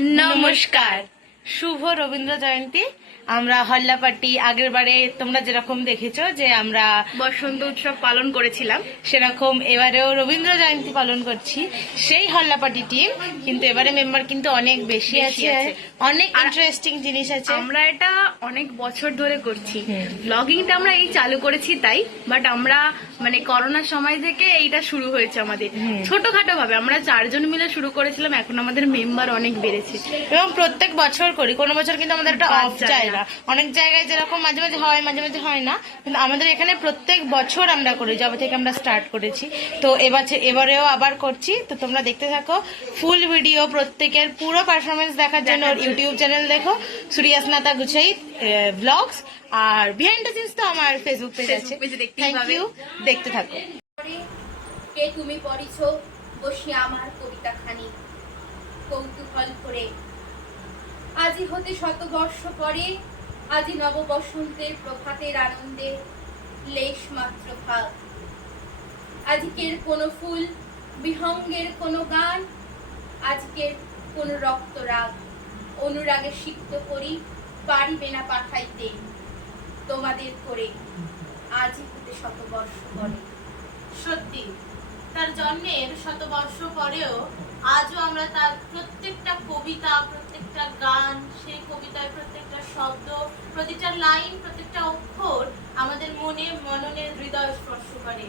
নমস্কার, শুভ রবীন্দ্র জয়ন্তী। আমরা হল্লাপাটি আগের বারে তোমরা যেরকম দেখেছো যে আমরা বসন্ত উৎসব পালন করেছিলাম, সেরকম এবারেও রবীন্দ্র জয়ন্তী পালন করছি সেই হল্লাপাটি টিম। কিন্তু এবারে মেম্বার কিন্তু অনেক বেশি আছে, অনেক ইন্টারেস্টিং জিনিস আছে। আমরা এটা অনেক বছর ধরে করছি। ব্লগিংটা আমরা এই চালু করেছি তাই, বাট আমরা মানে করোনার সময় থেকে এইটা শুরু হয়েছে আমাদের ছোটখাটো ভাবে। আমরা 4 জন মিলে শুরু করেছিলাম, এখন আমাদের মেম্বার অনেক বেড়েছে এবং প্রত্যেক বছর করি, কোনো বছর কিন্তু আমাদের একটা অফ যায় না। অনেক জায়গায় যেরকম মাঝে মাঝে হয়, মাঝে মাঝে হয় না, কিন্তু আমাদের এখানে প্রত্যেক বছর আমরা করি, যবে থেকে আমরা স্টার্ট করেছি। তো এবারেও আবার করছি, তো তোমরা দেখতে থাকো। ফুল ভিডিও প্রত্যেকের পুরো পারফরমেন্স দেখার জন্য ইউটিউব চ্যানেল দেখো, সুরিয়াসনাতা গুছাই ব্লগস। আর বিহাইন্ড দ্য সিনস তো আমার ফেসবুক পেজ আছে। থ্যাংক ইউ, দেখতে থাকো। কে তুমি পড়িছ বসিয়া আমার কবিতা খানি কৌতূহল করে, আজি হতে 100 বর্ষ পরে, আজি নব বসন্তের প্রভাতের আনন্দে লেশ মাত্র ভাগ। আজকের কোন ফুল, বিহঙ্গের কোন গান, আজকের কোন রক্তরাগ, অনুরাগে সিক্ত করি পারিবে না পাঠাইতে তোমাদের করে, আজি হতে 100 বর্ষ পরে। সত্যি, তার জন্মের 100 বর্ষ পরেও আজও আমরা তার প্রত্যেকটা কবিতা, প্রত্যেকটা গান, সেই কবিতার প্রত্যেকটা শব্দ, প্রতিটা লাইন, প্রত্যেকটা অক্ষর আমাদের মনে, মননে, হৃদয় স্পর্শ করে।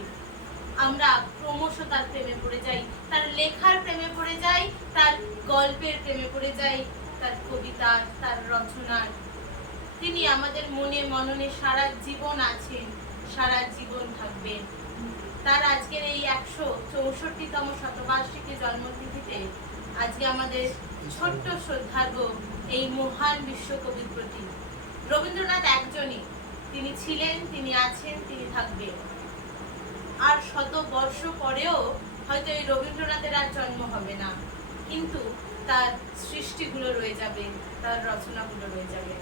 আমরা ক্রমশ তার প্রেমে পড়ে যাই, তার লেখার প্রেমে পড়ে যাই, তার গল্পের প্রেমে পড়ে যাই, তার কবিতার, তার রচনার। তিনি আমাদের মনে, মননে সারা জীবন আছেন, সারা জীবন থাকবেন। তার আজকের এই 164তম শতবার্ষিকী জন্মতিথিতে আজকে আমাদের ছোট্ট শ্রদ্ধার্ঘ এই মহান বিশ্বকবির প্রতি। রবীন্দ্রনাথ একজনই, তিনি ছিলেন, তিনি আছেন, তিনি থাকবেন। আর 100 বর্ষ পরেও হয়তো এই রবীন্দ্রনাথের আর জন্ম হবে না, কিন্তু তার সৃষ্টিগুলো রয়ে যাবে, তার রচনাগুলো রয়ে যাবে।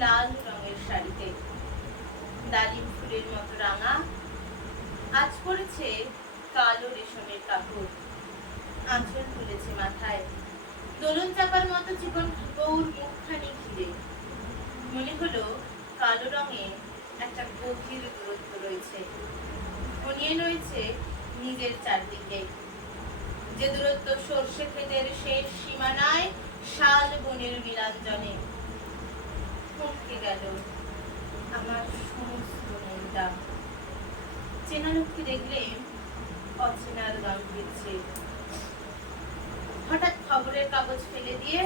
লাল রঙের শাড়িতে, ডালিম ফুলের মতো রাঙা, আজ পড়েছে কালো রেশমের কাপড়, আঁচল তুলেছে মাথায়, দোলন চাপার মতো জীবন গৌর মুখখানি ঘিরে। মনে হলো কালো রঙে একটা গভীর দূরত্ব রয়েছে, ঘনিয়ে রয়েছে নিজের চারদিকে, যে দূরত্ব সর্ষে ক্ষেতের শেষ সীমানায় শাল বনের মিলাঞ্জনে। থমকে গেল আমার সমস্ত মনটা। চেনা লোককে দেখলে অচেনার গান ফিরছে। হঠাৎ খবরের কাগজ ফেলে দিয়ে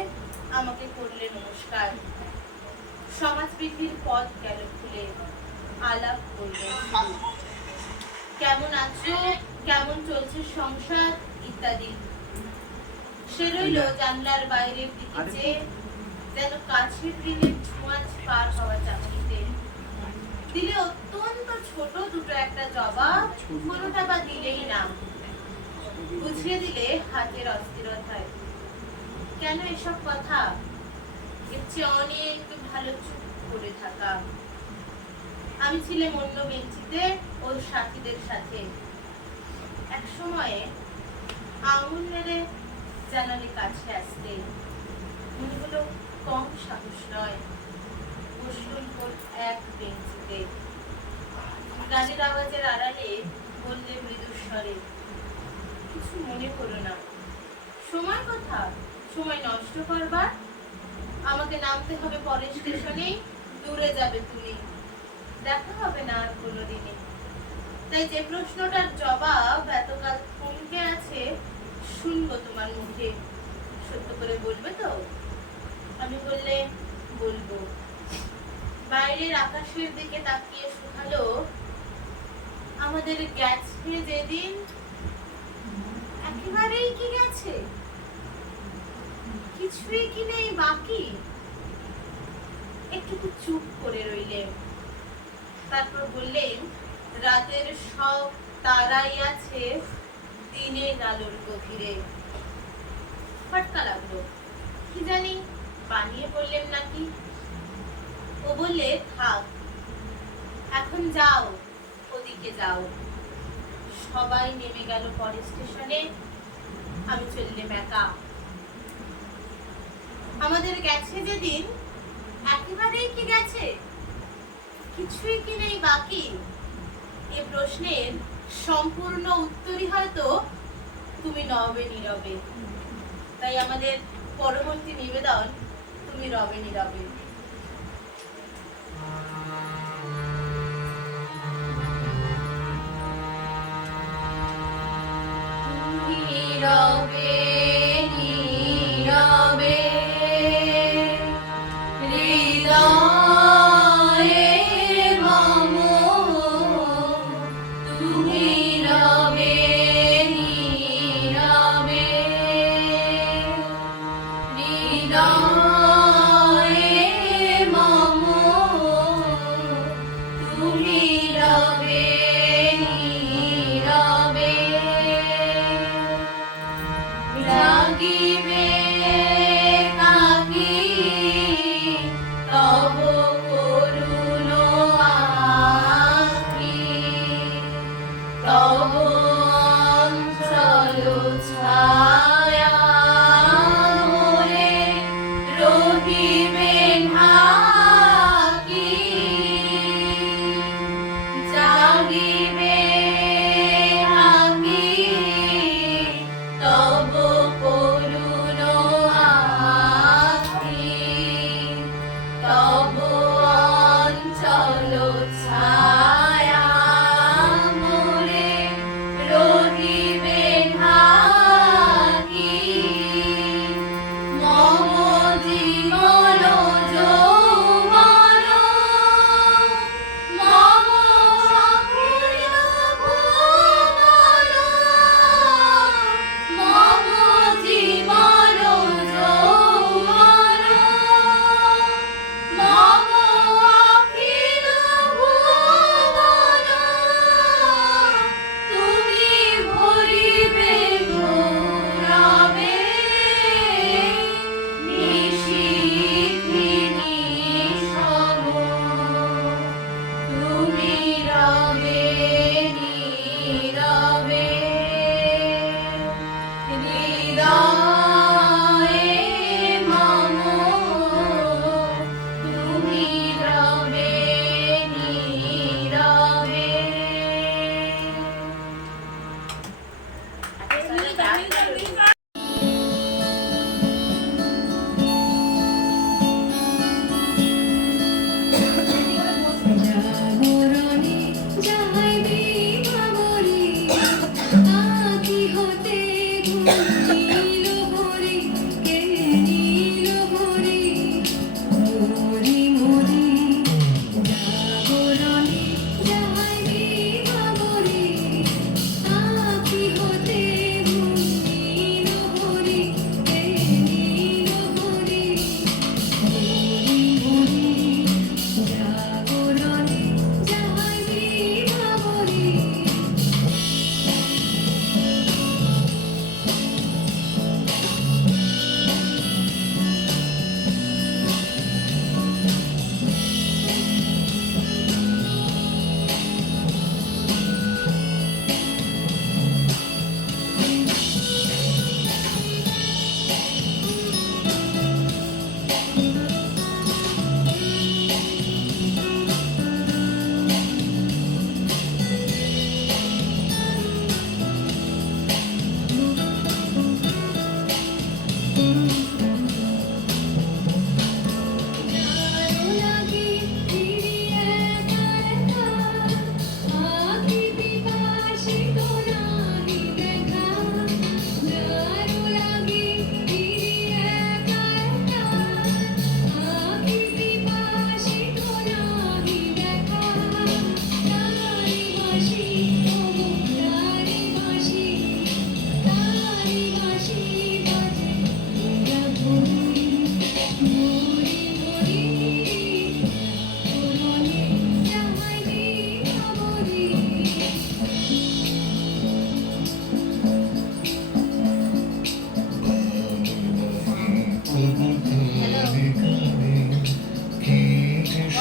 আমাকে করলে নমস্কার। সমাজবিধির পথ গেল খুলে, আলাপ করলেন শুরু। কেমন আছো, কেমন চলছে সংসার ইত্যাদি। সে রইল জানলার বাইরের দিকে চেয়ে, যেন কাছের দিনের ছোঁয়াচ পার হওয়া চাকরিতে। দিলে অত্যন্ত ছোট দুটো একটা জবাব, কোনোটা বা দিলেই না, বুঝিয়ে দিলে হাতের অস্থিরতায়। কেন এসব কথা? এর চেয়ে অনেক ভালো চুপ করে থাকা। আমি ছিলাম অন্য বেঞ্চিতে ওর সাথীদের সাথে। এক সময়ে আঙুল নেড়ে জানালে কাছে আসতে, মনে হলো কম সাহস নয়। বসলুন ওর এক বেঞ্চিতে, গানের আওয়াজের আড়ালে বললে মৃদুস্বরে, কিছু মনে করো না। সময় কথা, সময় নষ্ট করবার? আমাকে নামতে হবে পরের স্টেশনে, দূরে যাবে তুমি, দেখা হবে না আর কোনোদিনই। তাই যে প্রশ্নটার জবাব এতকাল থমকে আছে, শুনবো তোমার মুখে। সত্য করে বলবে তো? আমি বললে বলবো। বাইরের আকাশের দিকে তাকিয়ে শুধালো, আমাদের গেছে যেদিন, একেবারেই কি গেছে? কিছুই কি নেই বাকি? একটু চুপ করে রইলেন, তারপর বললেন, রাতের সব তারাই আছে দিনের আলোর গভীরে। ফাটকা লাগলো, কি জানি বানিয়ে বললেন নাকি। ও বললে, থাক, এখন যাও, ওদিকে যাও। সবাই নেমে গেল পরের স্টেশনে, আমি চললাম একা। আমাদের গেছে যেদিন, একেবারেই কি গেছে? কিছুই কি নেই বাকি? এ প্রশ্নের সম্পূর্ণ উত্তরই হয়তো তুমি নবে নীরবে। তাই আমাদের পরবর্তী নিবেদন, তুমি রবে নীরবে। নীরবে নীরবে হৃদয়ে মম, তুমি রবে নীরবে হৃদয়ে মম, তুমি রবে নীরবে। জাগিবে কাকি তব করুণ আঁখি, তব অঞ্চল ছায়া মোরে রহিবে ঢাকি। জাগিবে কাকি তব করুণ আঁখি, তব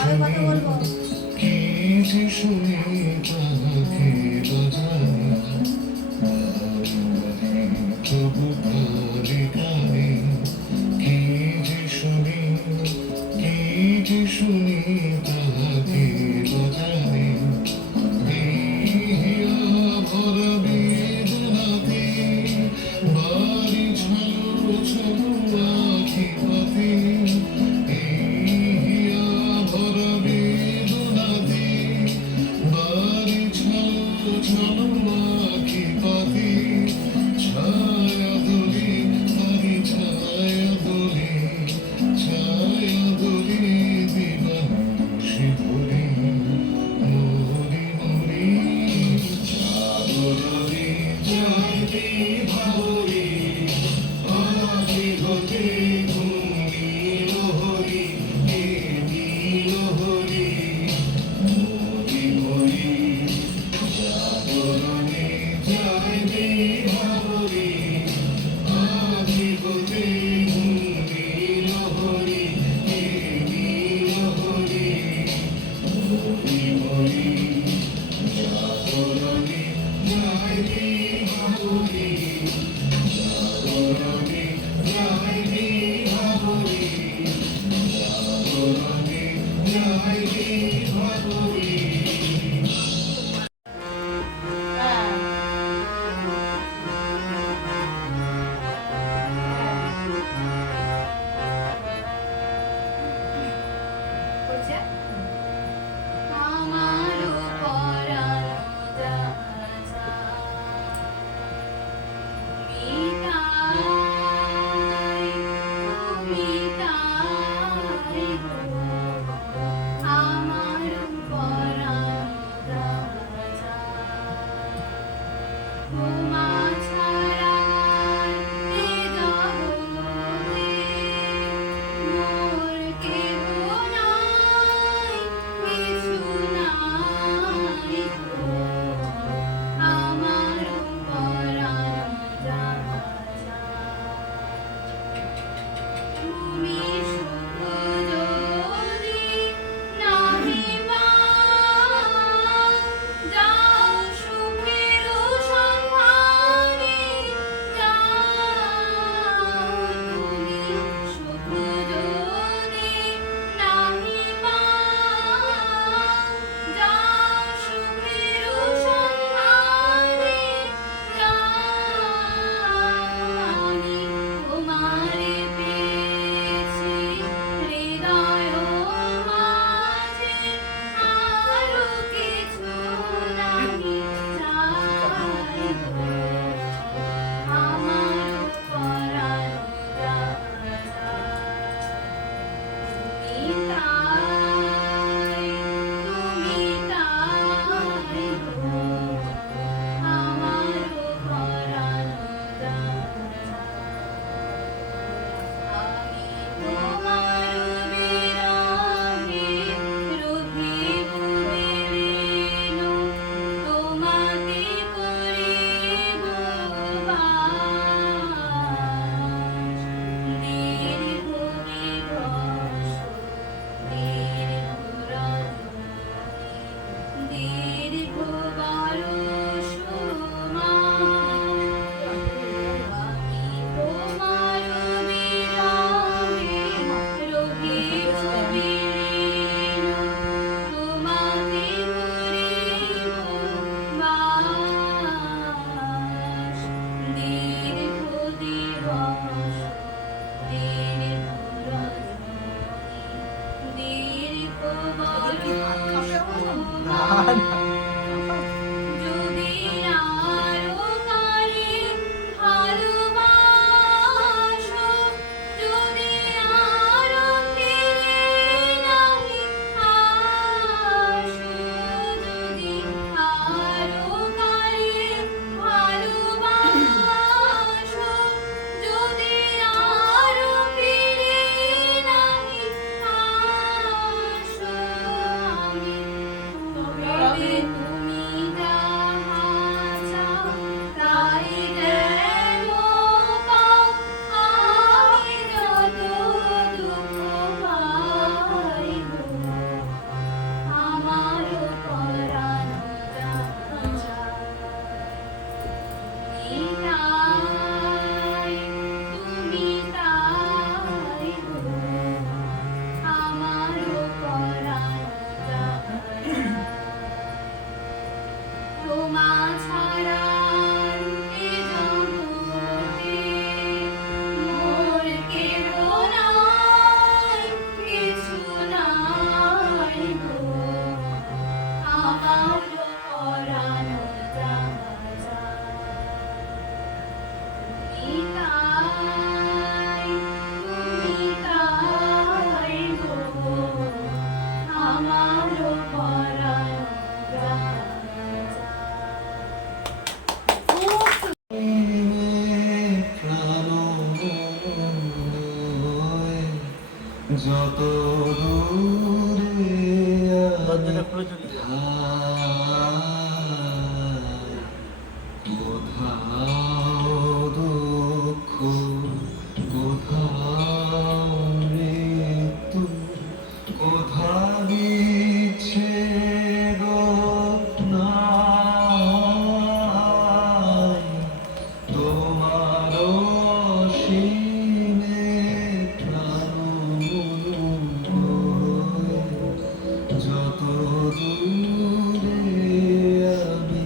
তবে কোথাও দুঃখ, কোথাও মৃত্যু, কোথাও বিচ্ছেদ নাই, তোমার অসীমে প্রাণ যত দূরে আমি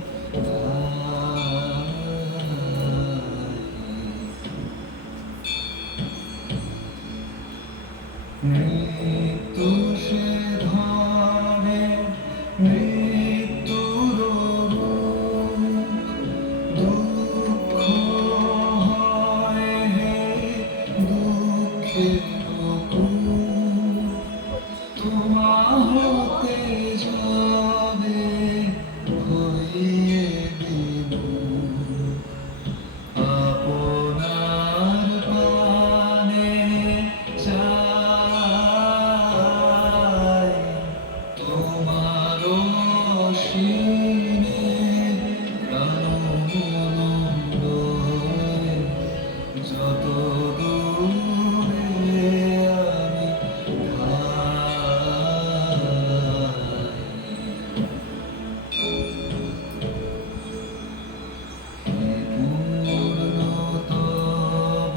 মৃত্যু সে ধরে মৃত্যুর রূপ, দুঃখ হয় হে দুঃখের কূপ, তোমা হতে যাবে হইয়ে বিমূঢ়, আপনার পানে চাই, তোমার অসীমে প্রাণানন্দ যত দূরে আমি পূর্ণতম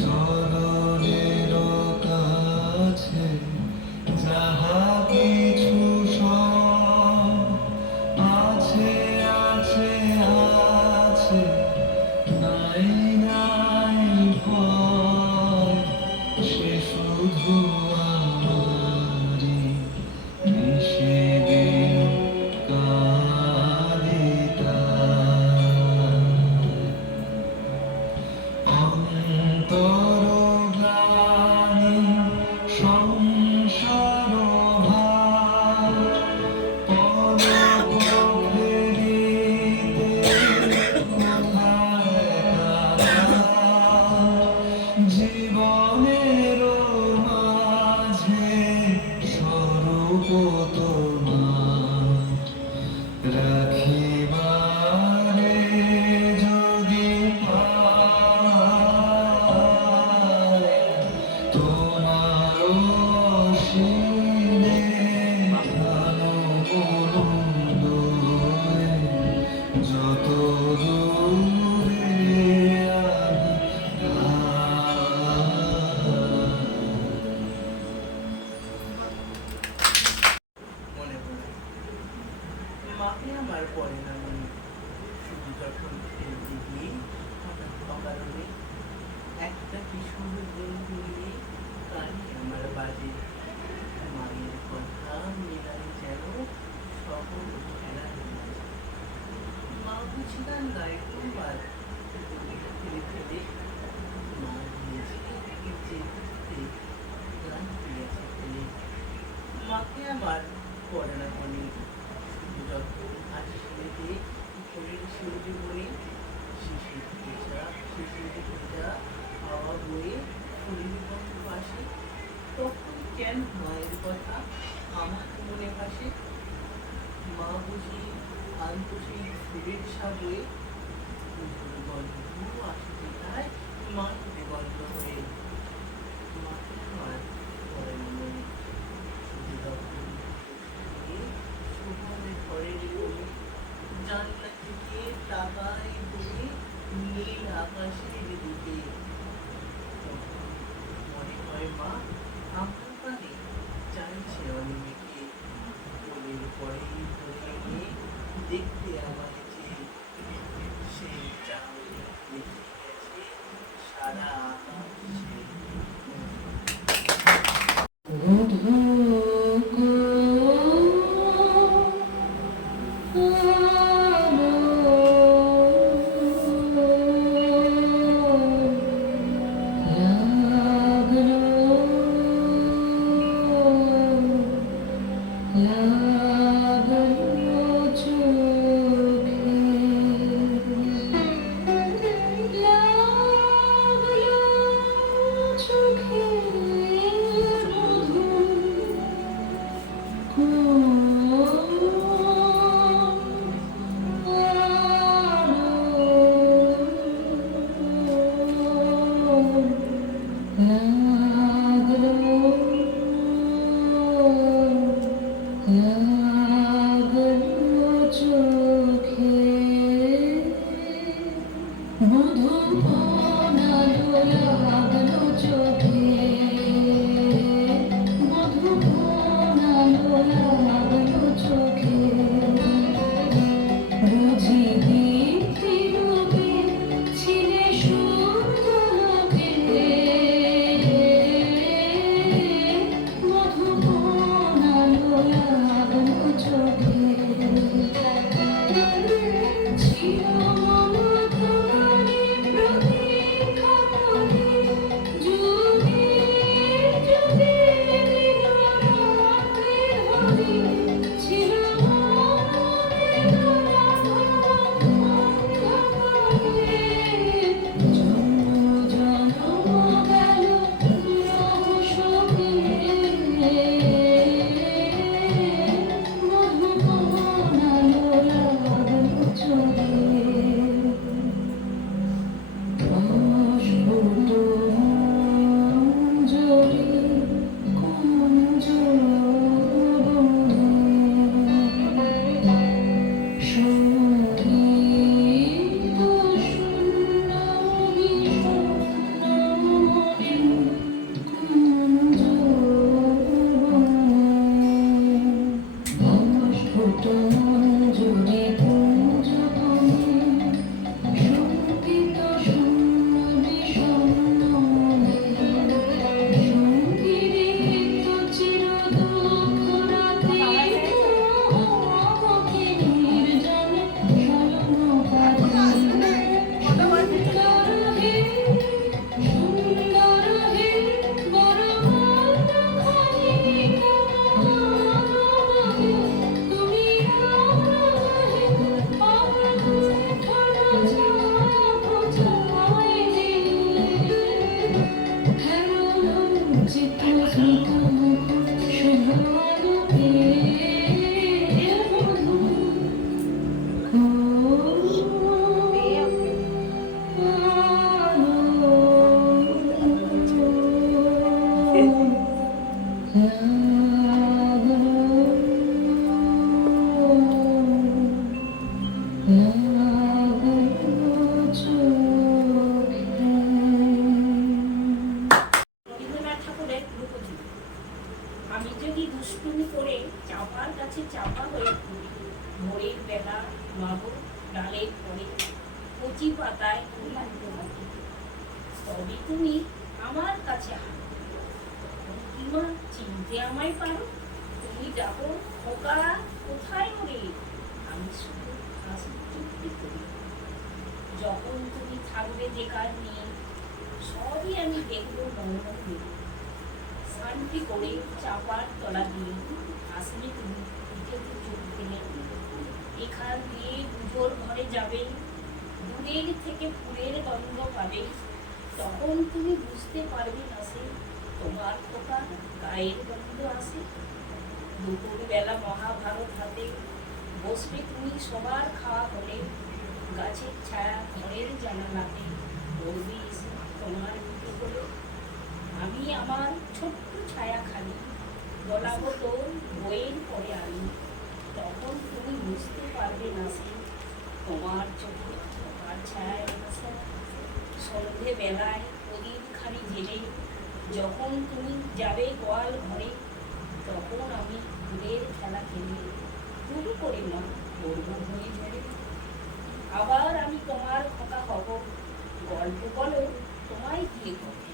চরণের কাছে যাহা কিছু সব আছে আছে আছে, নাই নাই ভয়, সে শুধু আমারি নিষেদিন কাঁদিতা, অন্তর্গ্লানি সংসার ভার, পলক ফেলিতে কোথায় কাদার, জীবনের মাঝে স্বরূপ তোমার রাখিবারে যদি পাই, তোমার অসীমে আনন্দ যত দূরে আমি মনে পড়ে মাকে আমার পড়ে না মনে, শুধু যখন খেলতে গিয়ে হঠাৎ অকারণে একটা কিশোর বন্ধু নিয়ে কানে আমার বাজে, মায়ের কথা মেলায় যেন সকল খেলার মাঝে, মা বুঝলাম গায়ে কোনবার ফেলে ফেলে, মা দিয়েছে যেতে গান দিয়েছে ফেলে, মাকে আমার পড়ে না মনে, শুধু যখন হাসিতে শরীর শিউরে বনে, শিশির ভেজা হাওয়া বয়ে ফুলের গন্ধ আসে, তখন কেন মায়ের কথা আমার মনে ভাসে, মা বুঝি আনতো সেই ফুলের সাবয়ে, পুজোর গন্ধ আসতে যায় মাটিতে গন্ধ হয়ে, মাকে আমার পড়ে না মনে, শুধু যখন সুমনের ঘরের কোণে জানলা থেকে তাকায় দূরে নীল আকাশের দিকে, মনে হয় মা আমার পানে চাইছে অনেকে, কোলের পরে ধরে নিয়ে দেখতে আমায় চেয়ে, সেই চাও দেখে গেছে সারা আকাশে। চোখে রবীন্দ্রনাথ ঠাকুরের রূপজী। আমি যদি দুষ্টুমি করে চাপার কাছে চাপা হয়ে পড়ি, ভোরের বেলা মাগো ডালের পরে কচি পাতায় তবে তুমি আমার কাছে কিমা চিনতে আমায় পারো। তুমি ডাকো খোকা কোথায় ওরে, আমি শুধু হাসি চুপটি করি। যখন তুমি থাকবে বেকার নিয়ে, সবই আমি দেখবো মনে শান্তি করে চাপার তলা দিয়ে আসলে তুমি দিকে চোখ দিলে। এখান দিয়ে দুজোর ঘরে যাবে, দূরের থেকে ফুলের গন্ধ পাবে। তখন তুমি বুঝতে পারবে না সে তোমার খোকা গায়ের গন্ধ আসে। দুপুর বেলা মহাভারত হাতে বসবে তুমি সবার খাওয়া হলে, গাছের ছায়া ঘরের জানালাতে পড়বে এসে তোমার মুখে বলে। আমি আমার ছোট্ট ছায়া খালি গলাবো তোর বইয়ের পরে আমি। তখন তুমি বুঝতে পারবে না সে তোমার চোখে তোমার ছায়া এনেছে। সন্ধে বেলায় প্রদীপ খালি জেলে যখন তুমি যাবে গোয়াল ঘরে, তখন আমি ফুলের খেলা খেলে তুলি করে মা করবো হয়ে ঝরে। আবার আমি তোমার খোকা হব, গল্প বলো তোমায় দিয়ে হবে।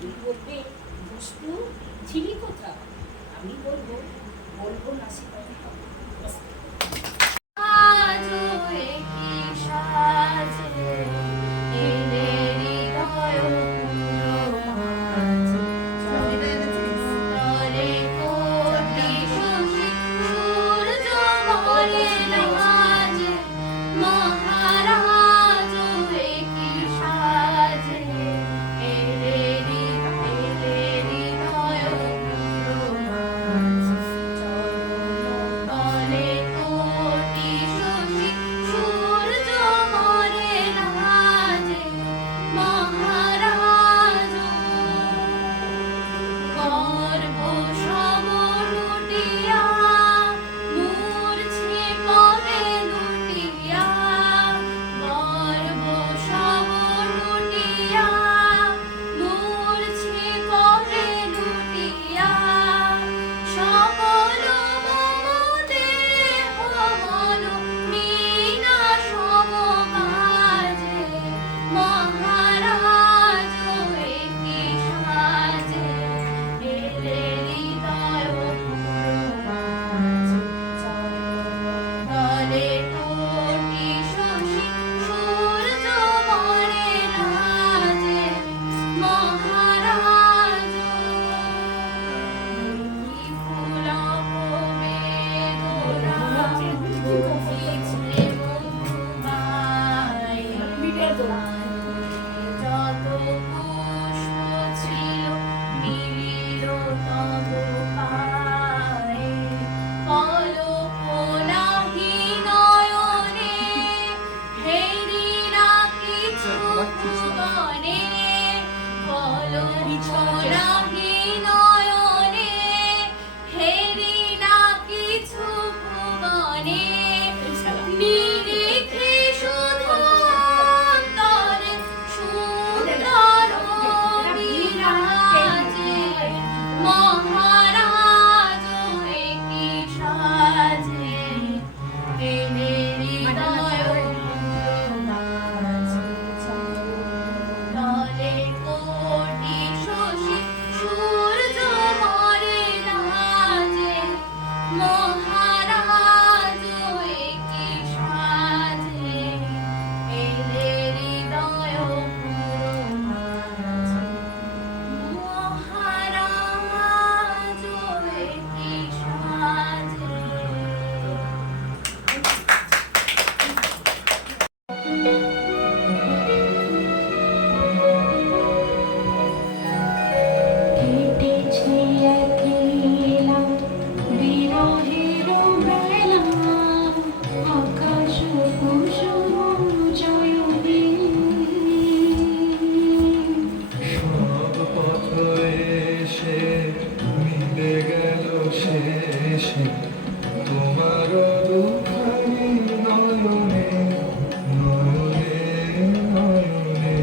তুমি বলবে দুষ্টু ছিলি কোথা, আমি বলবো না সে কথা। আজও একই সাজে এলে হৃদয় পুরোমাজ। তরে কোটি শশী সূর্যময়ের মাঝে, মহারাজ একই সাজে এলে হৃদয় পুরোমাজ। চরণ তলে শেষে তোমার দুখানি নয়নে নয়নে নয়নে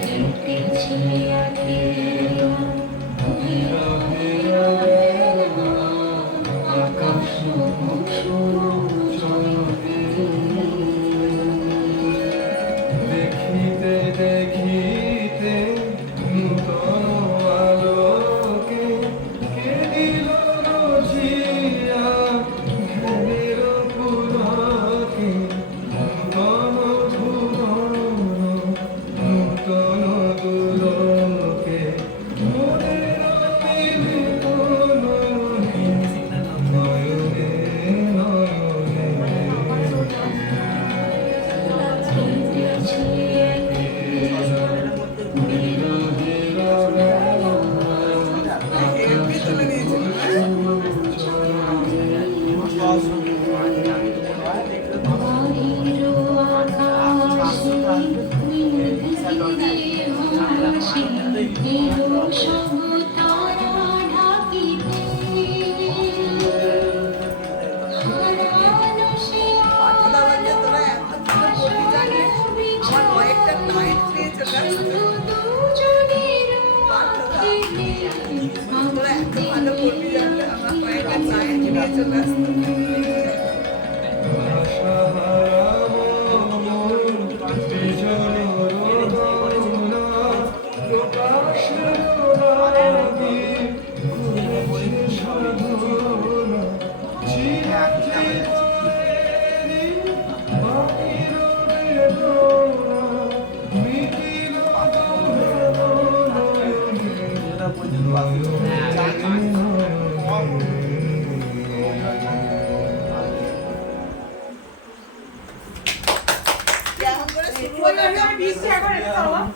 কেটেছে আঁকিয়া হেরা হেরা বেলা, আকাশ চলে দেখিতে দেখিতে নূতন আলোকে কে দিল রচিয়া ধ্যানের পুলকে নূতন ধুলন নূতন দুলকে মনের মিলিত নয়নে নয়নে নয়নে কেটেছে পাঠদাবাকে তোরা এত ভালো করবি জানলে আমার কয়েকটা ক্লায়েন্ট নিয়ে চলে আসতো পাঠদা তোরা এত ভালো করবি জানলে আমার কয়েকটা ক্লায়েন্ট নিয়ে চলে আসতো কেমন করে শুরু হলো